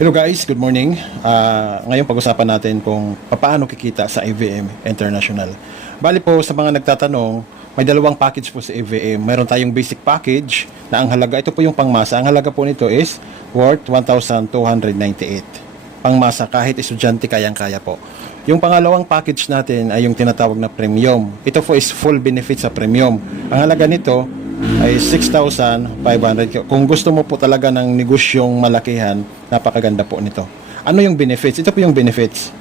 Hello guys, good morning. Ngayon pag-usapan natin kung paano kikita sa AVM International. Bali po sa mga nagtatanong, may dalawang package po sa AVM. Mayroon tayong basic package na ang halaga, ito po yung pangmasa. Ang halaga po nito is worth 1,298. Pangmasa, kahit estudyante kayang-kaya po. Yung pangalawang package natin ay yung tinatawag na premium. Ito po is full benefit sa premium. Ang halaga nito ay 6,500. Kung gusto mo po talaga ng negosyong malakihan, napakaganda po nito. Ano yung benefits? Ito po yung benefits.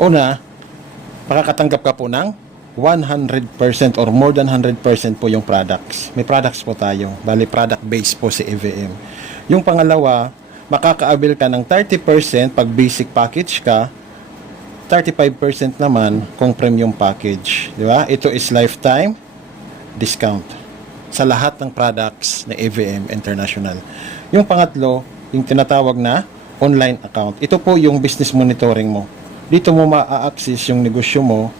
Una, makakatanggap ka po ng 100% or more than 100% po yung products. May products po tayo. Bali, product based po si EVM. Yung pangalawa, makaka-avail ka ng 30% pag basic package ka, 35% naman kung premium package. Di ba? Ito is lifetime discount sa lahat ng products na AVM International. Yung pangatlo, yung tinatawag na online account. Ito po yung business monitoring mo. Dito mo ma-access yung negosyo mo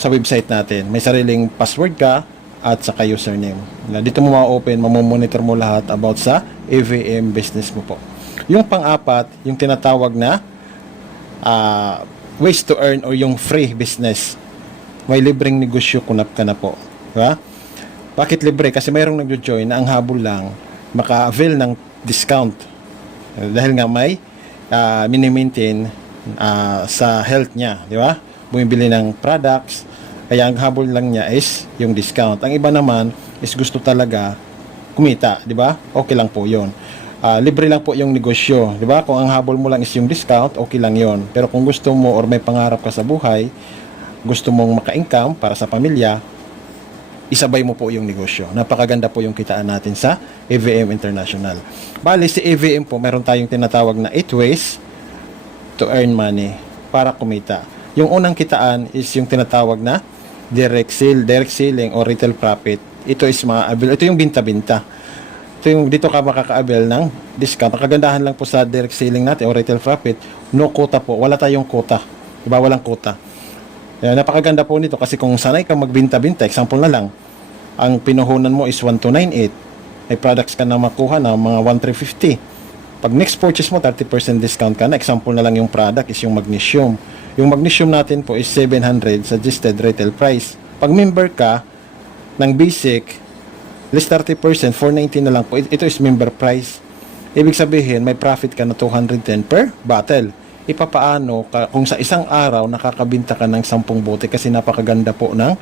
sa website natin. May sariling password ka at saka username. Dito mo ma-open, mamomonitor mo lahat about sa AVM business mo po. Yung pang-apat, yung tinatawag na ways to earn or yung free business. May libreng negosyo kunap ka na po. Diba? Bakit libre? Kasi mayroong nagjo-join na ang habol lang maka-avail ng discount. Dahil nga may mini-maintain sa health niya. Di ba? Bumibili ng products. Kaya ang habol lang niya is yung discount. Ang iba naman is gusto talaga kumita. Di ba? Okay lang po yun. Libre lang po yung negosyo. Di ba? Kung ang habol mo lang is yung discount, okay lang yon. Pero kung gusto mo or may pangarap ka sa buhay, gusto mong maka-income para sa pamilya, isabay mo po yung negosyo. Napakaganda po yung kitaan natin sa AVM International. Bali, si AVM po, meron tayong tinatawag na 8 ways to earn money para kumita. Yung unang kitaan is yung tinatawag na direct selling or retail profit. Ito is ito yung binta-binta. Ito yung dito ka makaka-avail ng discount. Ang kagandahan lang po sa direct selling natin o retail profit, no quota po. Wala tayong quota. Diba? Walang quota. Napakaganda po nito kasi kung sanay ka magbinta-binta, example na lang, ang pinuhunan mo is 1,298. May products ka na makuha na mga 1,350. Pag next purchase mo, 30% discount ka na. Example na lang yung product is yung magnesium. Yung magnesium natin po is 700 suggested retail price. Pag member ka ng basic, less 30%, 490 na lang po. Ito is member price. Ibig sabihin, may profit ka na 210 per bottle. Ipapaano kung sa isang araw nakakabinta ka ng 10 bote kasi napakaganda po ng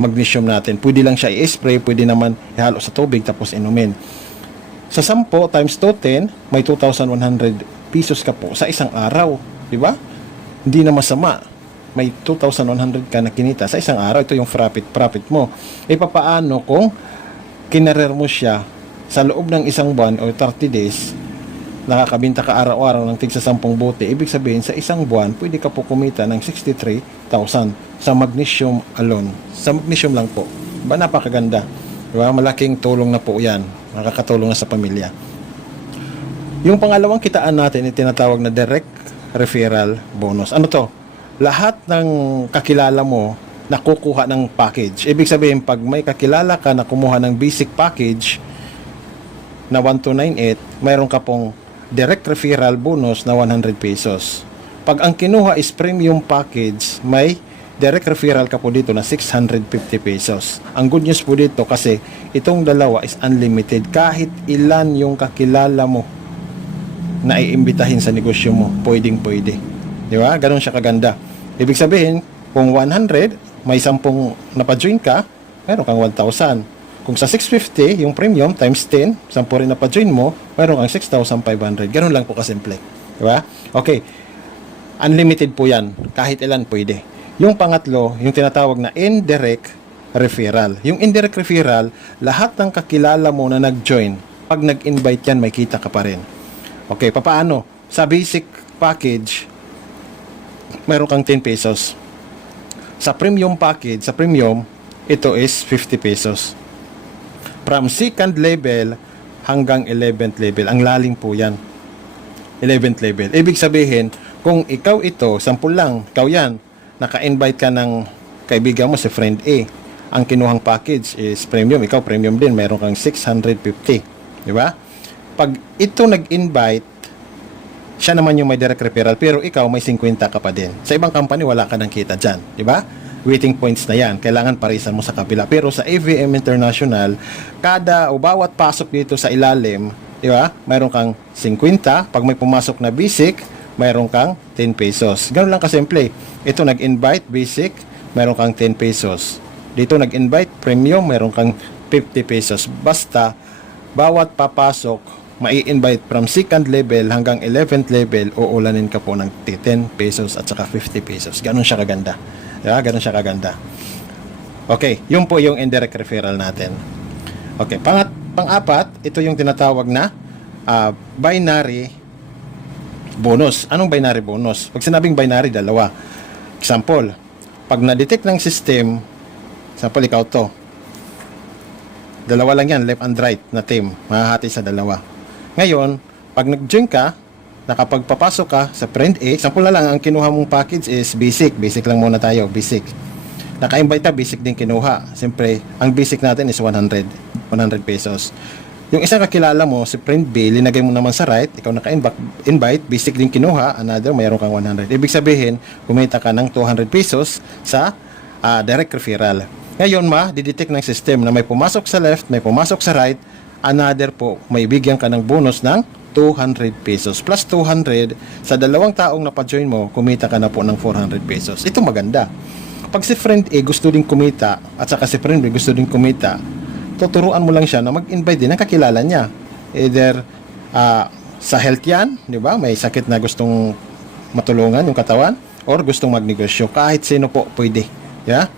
magnesium natin. Pwede lang siya i-spray, pwede naman ihalo sa tubig tapos inumin. Sa 10 times 210, may 2,100 pesos ka po sa isang araw. Di ba? Hindi na masama. May 2,100 ka na kinita sa isang araw. Ito yung profit mo. Ipapaano kung kinarer mo siya sa loob ng isang buwan o 30 days, nakakabinta ka araw-araw ng tigsa 10 bote, ibig sabihin sa isang buwan, pwede ka po kumita ng 63,000 sa magnesium alone. Sa magnesium lang po. Diba napakaganda? Diba? Malaking tulong na po yan. Nakakatulong na sa pamilya. Yung pangalawang kitaan natin, tinatawag na direct referral bonus. Ano to? Lahat ng kakilala mo nakukuha ng package. Ibig sabihin, pag may kakilala ka na kumuha ng basic package na 1,298, mayroon ka pong direct referral bonus na 100 pesos. Pag ang kinuha is premium package, may direct referral ka po dito na 650 pesos. Ang good news po dito kasi itong dalawa is unlimited. Kahit ilan yung kakilala mo na iimbitahin sa negosyo mo, pwedeng-pwede. Di ba? Ganun siya kaganda. Ibig sabihin, kung 100, may 10 napajoin ka, meron kang 1,000. Kung sa 650, yung premium times 10, 10 rin na pa-join mo, mayroon kang 6,500. Ganun lang po kasimple. Diba? Okay. Unlimited po yan. Kahit ilan pwede. Yung pangatlo, yung tinatawag na indirect referral. Yung indirect referral, lahat ng kakilala mo na nag-join, pag nag-invite yan, may kita ka pa rin. Okay, papaano? Sa basic package, mayroon kang 10 pesos. Sa premium package, sa premium, ito is 50 pesos. From second level hanggang 11th level. Ang lalim po yan. 11th level. Ibig sabihin, kung ikaw ito, sample lang, ikaw yan, naka-invite ka ng kaibigan mo, si friend A. Ang kinuhang package is premium. Ikaw premium din, meron kang 650. Di ba? Pag ito nag-invite, siya naman yung may direct referral, pero ikaw may 50 ka pa din. Sa ibang company, wala ka nang kita dyan. Di ba? Waiting points na yan. Kailangan parisan mo sa kabila. Pero sa AVM International, kada o bawat pasok dito sa ilalim, di ba? Mayroon kang 50. Pag may pumasok na basic, mayroon kang 10 pesos. Ganun lang kasimple. Ito nag-invite basic, mayroon kang 10 pesos. Dito nag-invite premium, mayroon kang 50 pesos. Basta, bawat papasok, mai-invite from 2nd level hanggang 11th level, uulanin ka po ng 10 pesos at saka 50 pesos. Ganun siya kaganda. Diba? Ganun siya kaganda. Okay, yun po yung indirect referral natin. Okay, pang-apat, ito yung tinatawag na binary bonus. Anong binary bonus? Pag sinabing binary, dalawa. Example, pag na-detect ng system, example, ikaw to, dalawa lang yan, left and right na team, mahahati sa dalawa. Ngayon, pag nag-join ka, nakapagpapasok ka sa friend A, example na lang, ang kinuha mong package is basic. Basic lang muna tayo, basic. Naka-invite ka, basic din kinuha. Siyempre, ang basic natin is 100 pesos. Yung isang kakilala mo, si friend B, linagay mo naman sa right, ikaw naka-invite, basic din kinuha, another, mayroon kang 100. Ibig sabihin, kumita ka ng 200 pesos sa direct referral. Ngayon, didetect ng system na may pumasok sa left, may pumasok sa right, another po, may bigyan ka ng bonus ng 200 pesos. Plus 200, sa dalawang taong napajoin mo, kumita ka na po ng 400 pesos. Ito maganda. Pag si friend A gusto din kumita, at saka si friend B gusto din kumita, tuturuan mo lang siya na mag-invite din ng kakilala niya. Either sa health yan, di ba? May sakit na gustong matulungan yung katawan, or gustong magnegosyo. Kahit sino po pwede. Yeah?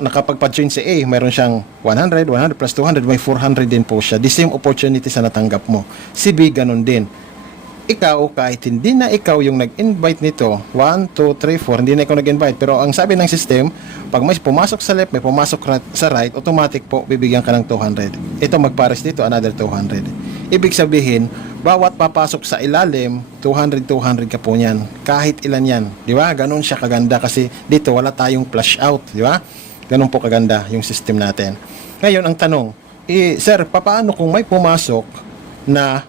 Nakapagpa-join si A, mayroon siyang 100 plus 200, may 400 din po siya. The same opportunity sa natanggap mo. Si B, ganun din. Ikaw, kahit hindi na ikaw yung nag-invite nito, 1, 2, 3, 4, hindi na ikaw nag-invite. Pero ang sabi ng system, pag may pumasok sa left, may pumasok sa right, automatic po, bibigyan ka ng 200. Ito, magpares dito, another 200. Ibig sabihin, bawat papasok sa ilalim, 200 ka po niyan. Kahit ilan yan. Di ba? Ganun siya kaganda kasi dito wala tayong flash out. Di ba? Ganun po kaganda yung system natin. Ngayon, ang tanong, sir, paano kung may pumasok na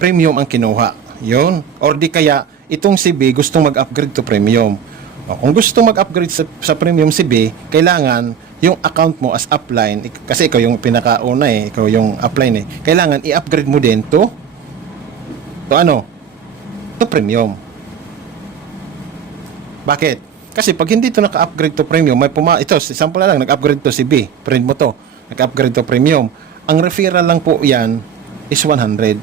premium ang kinuha? Yun. Or di kaya, itong si B gustong mag-upgrade to premium. O, kung gusto mag-upgrade sa premium si B, kailangan yung account mo as upline, kasi ikaw yung pinakauna ikaw yung upline kailangan i-upgrade mo din to premium. Bakit? Kasi pag hindi to naka-upgrade to premium, ito, sample na lang, nag-upgrade to si B, friend mo to, nag-upgrade to premium, ang referral lang po yan is 100.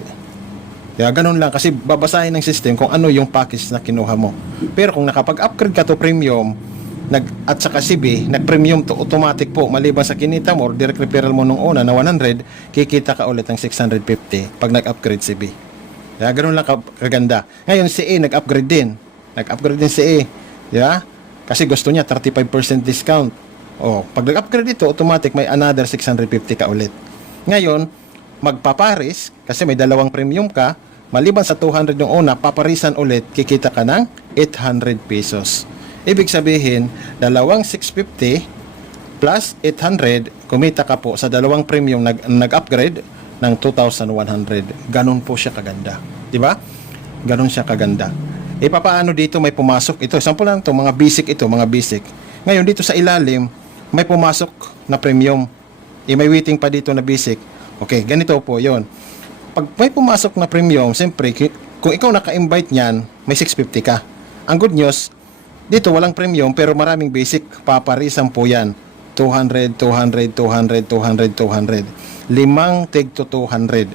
Kaya ganun lang, kasi babasahin ng system kung ano yung package na kinuha mo. Pero kung nakapag-upgrade ka to premium, at saka si B, nag-premium to, automatic po, maliban sa kinita mo, or direct referral mo nung una na 100, kikita ka ulit ng 650 pag nag-upgrade si B. Kaya ganun lang kaganda. Ngayon si A, nag-upgrade din. Nag-upgrade din si A. Yeah? Kasi gusto niya 35% discount. Pag nag-upgrade ito, automatic may another 650 ka ulit. Ngayon, magpaparis, kasi may dalawang premium ka, maliban sa 200 yung una, paparisan ulit, kikita ka ng 800 pesos. Ibig sabihin, dalawang 650 plus 800, kumita ka po sa dalawang premium nag-upgrade ng 2,100. Ganon po siya kaganda. Diba? Ganon siya kaganda. Papaano dito may pumasok? Ito, sample lang ito, mga basic. Ngayon, dito sa ilalim, may pumasok na premium. May waiting pa dito na basic. Okay, ganito po yon. Pag may pumasok na premium, siyempre, kung ikaw naka-invite niyan, may 650 ka. Ang good news, dito walang premium pero maraming basic, paparisan po yan. 200, 200, 200, 200, 200. Limang tig to 200.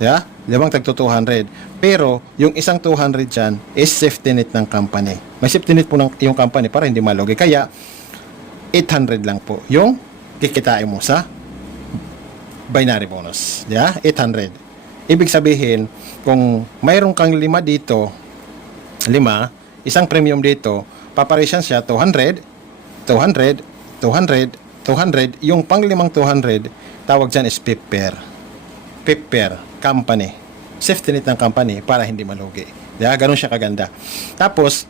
Yeah? Limang tig to 200. Pero yung isang 200 dyan is safety net ng company. May safety net po yung company para hindi malugi. Kaya 800 lang po yung kikitain mo sa binary bonus. Yeah? 800. Ibig sabihin, kung mayroon kang 5 dito, 5, isang premium dito, paparisan siya 200, 200, 200, 200. Yung pang 5 200, tawag dyan is PIPPER. PIPPER, company. Safety net ng company para hindi malugi. Diba? Ganun siya kaganda. Tapos,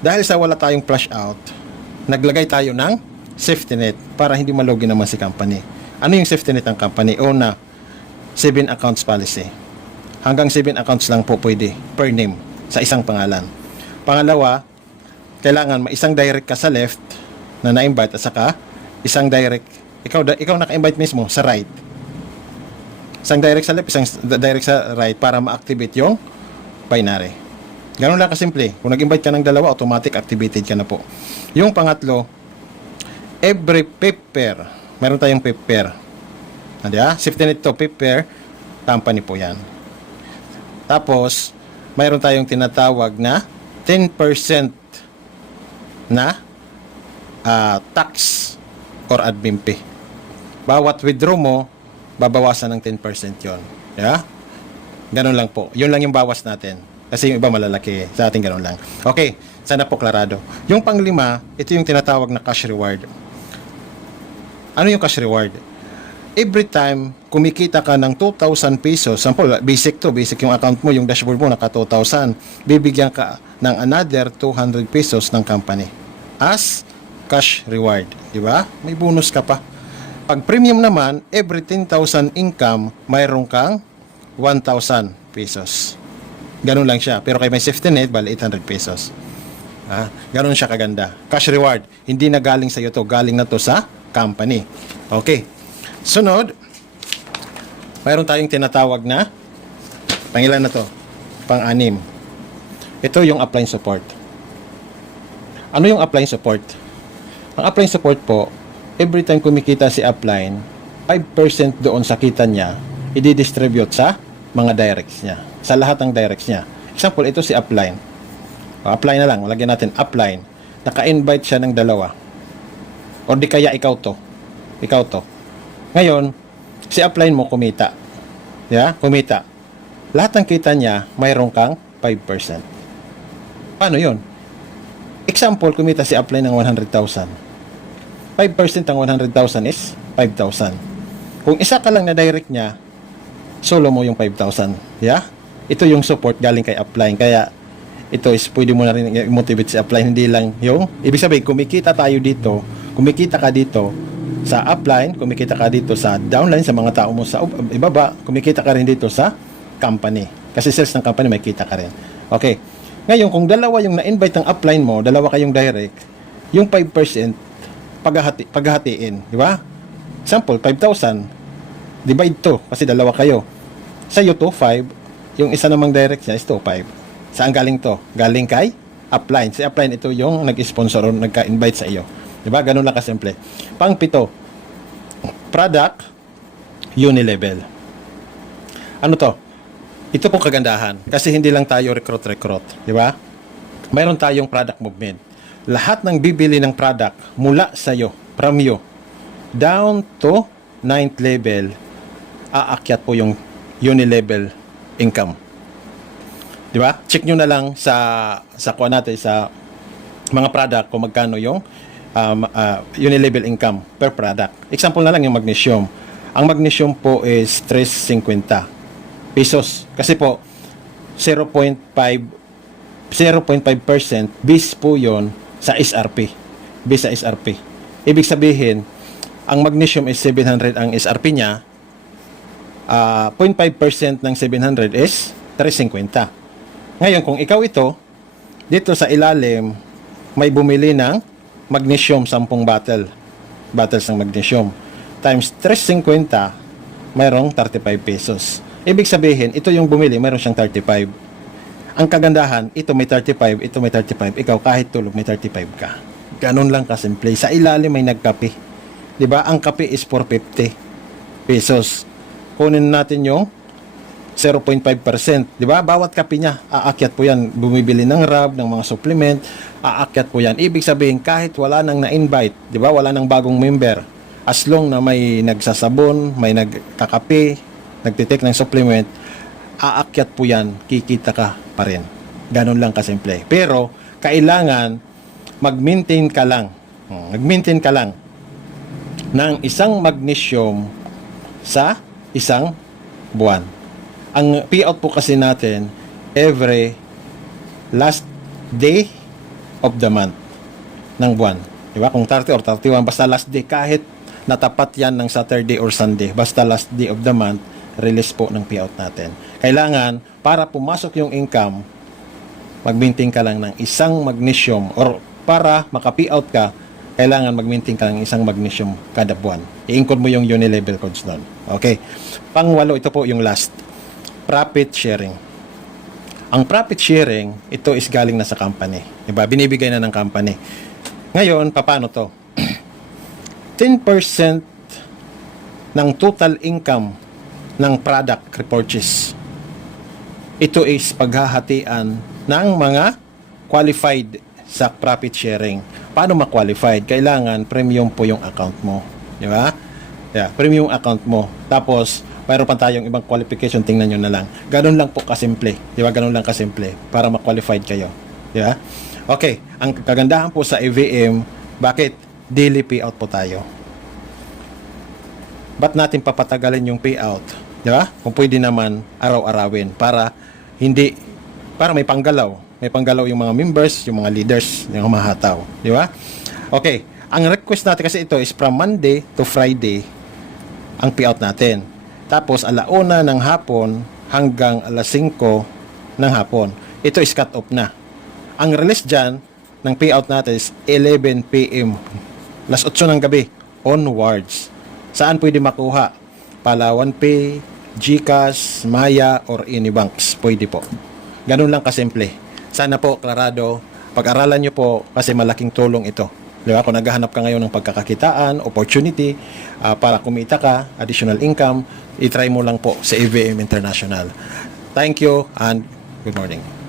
dahil sa wala tayong flash out, naglagay tayo ng safety net para hindi malugi naman si company. Ano yung safety net ng company? Una, 7 accounts policy. Hanggang 7 accounts lang po pwede per name sa isang pangalan. Pangalawa, kailangan may isang direct ka sa left na na-invite at saka isang direct, ikaw naka-invite mismo sa right. Isang direct sa left, isang direct sa right para ma-activate yung binary. Ganun lang kasimple. Kung nag-invite ka ng dalawa, automatic activated ka na po. Yung pangatlo, every paper, meron tayong paper. Safety net to paper, company po yan. Tapos, mayroon tayong tinatawag na 10% na tax or admin fee. Bawat withdraw mo, babawasan ng 10% yon. Ganun lang po. Yun lang yung bawas natin. Kasi yung iba malalaki. Sa ating ganun lang. Okay, sana po klarado. Yung panglima, ito yung tinatawag na cash reward. Ano yung cash reward? Every time kumikita ka ng 2,000 pesos, sample, basic yung account mo, yung dashboard mo naka 2,000, bibigyan ka ng another 200 pesos ng company as cash reward, di ba? May bonus ka pa. Pag premium naman, every 10,000 income, mayroon kang 1,000 pesos. Ganun lang siya. Pero kay may safety net, bali 800 pesos. Ganun siya kaganda. Cash reward. Hindi na galing sa iyo to, galing na to sa company. Okay. Sunod, mayroon tayong tinatawag na pangilan na to? Pang-anim. Ito yung upline support. Ano yung upline support? Ang upline support po, every time kumikita si upline, 5% doon sa kita niya, i-distribute sa mga directs niya. Sa lahat ng directs niya. Example, ito si upline. Upline na lang, malagyan natin upline. Naka-invite siya ng dalawa. O di kaya ikaw to. Ngayon, si upline mo kumita. Kumita. Lahat ng kita niya, mayroon kang 5%. Paano yun? Example, kumita si upline ng 100,000. 5% ng 100,000 is 5,000. Kung isa ka lang na direct niya, solo mo yung 5,000. Ito yung support galing kay upline. Kaya, ito is pwede mo na rin i-motivate si upline. Hindi lang yung, ibig sabihin, kumikita tayo dito, kumikita ka dito sa upline, kumikita ka dito sa downline, sa mga tao mo sa ibaba, kumikita ka rin dito sa company. Kasi sales ng company, may kita ka rin. Okay. Ngayon, kung dalawa yung na-invite ng upline mo, dalawa kayong direct, yung 5%, paghahatiin. Di ba? Example, 5,000. Divide to, kasi dalawa kayo. Sa iyo to, 5. Yung isa namang direct niya is to, 5. Saan galing to? Galing kay upline. Si upline, ito yung nag-sponsor o nagka-invite sa iyo. Diba? Ganun lang kasimple. Pang-pito, product, unilevel. Ano to? Ito pong kagandahan. Kasi hindi lang tayo recruit. Diba? Mayroon tayong product movement. Lahat ng bibili ng product mula sa iyo, from you, down to 9th level, aakyat po yung unilevel income. Diba? Check nyo na lang sa kuha natin, sa mga product kung magkano yung unilevel income per product. Example na lang yung magnesium. Ang magnesium po is 350 pesos. Kasi po 0.5% base po yon sa SRP. Base sa SRP. Ibig sabihin, ang magnesium is 700 ang SRP niya. 0.5% ng 700 is 350. Ngayon, kung ikaw ito, dito sa ilalim, may bumili ng magnesium 10 bottles ng magnesium times 350, mayroong 35 pesos. Ibig sabihin, ito yung bumili, mayroon siyang 35. Ang kagandahan, ito may 35, ito may 35, ikaw kahit tulog may 35 ka. Ganun lang kasimple. Sa ilalim may nagkape. 'Di ba? Ang kape is 450 pesos. Kunin natin yung 0.5%, 'di ba? Bawat kape niya, aakyat po 'yan. Bumibili ng rab, ng mga supplement, aakyat po 'yan. Ibig sabihin kahit wala nang na-invite, 'di ba? Wala nang bagong member. As long na may nagsasabon, may nagkakape, nagtitake ng supplement, aakyat po 'yan, kikita ka pa rin. Ganun lang kasimple. Pero kailangan mag-maintain ka lang. Mag-maintain ka lang ng isang magnesium sa isang buwan. Ang payout po kasi natin every last day of the month ng buwan. Diba? Kung 30 or 31, basta last day, kahit natapat yan ng Saturday or Sunday, basta last day of the month, release po ng payout natin. Kailangan, para pumasok yung income, mag-maintain ka lang ng isang magnesium, or para maka-payout ka, kailangan mag-maintain ka ng isang magnesium kada buwan. I-include mo yung uni-level codes doon. Okay. Pang-walo, ito po yung last. Profit sharing. Ang profit sharing, ito is galing na sa company. Diba? Binibigay na ng company. Ngayon, paano to? 10% ng total income ng product repurchase. Ito is paghahatian ng mga qualified sa profit sharing. Paano ma-qualified? Kailangan premium po yung account mo. Di ba? Yeah, premium account mo. Tapos, mayroon pa tayong ibang qualification, tingnan nyo na lang. Ganun lang po kasimple. Di ba? Ganun lang kasimple para ma-qualified kayo. Di ba? Okay, ang kagandahan po sa EVM, bakit daily payout po tayo? Ba't natin papatagalin yung payout? Di ba? Kung pwede naman araw-arawin para may panggalaw. May panggalaw yung mga members, yung mga leaders, yung mahataw. Di ba? Okay, ang request natin kasi ito is from Monday to Friday ang payout natin. Tapos, 1:00 ng hapon hanggang 5:00 ng hapon. Ito is cut off na. Ang release dyan ng payout natin is 11 p.m. 8:00 ng gabi onwards. Saan pwede makuha? Palawan Pay, GCash, Maya, or Unibanks. Pwede po. Ganun lang kasimple. Sana po, klarado, pag-aralan nyo po kasi malaking tulong ito. Diba? Kung naghahanap ka ngayon ng pagkakakitaan, opportunity, para kumita ka, additional income, itry mo lang po sa EVM International. Thank you and good morning.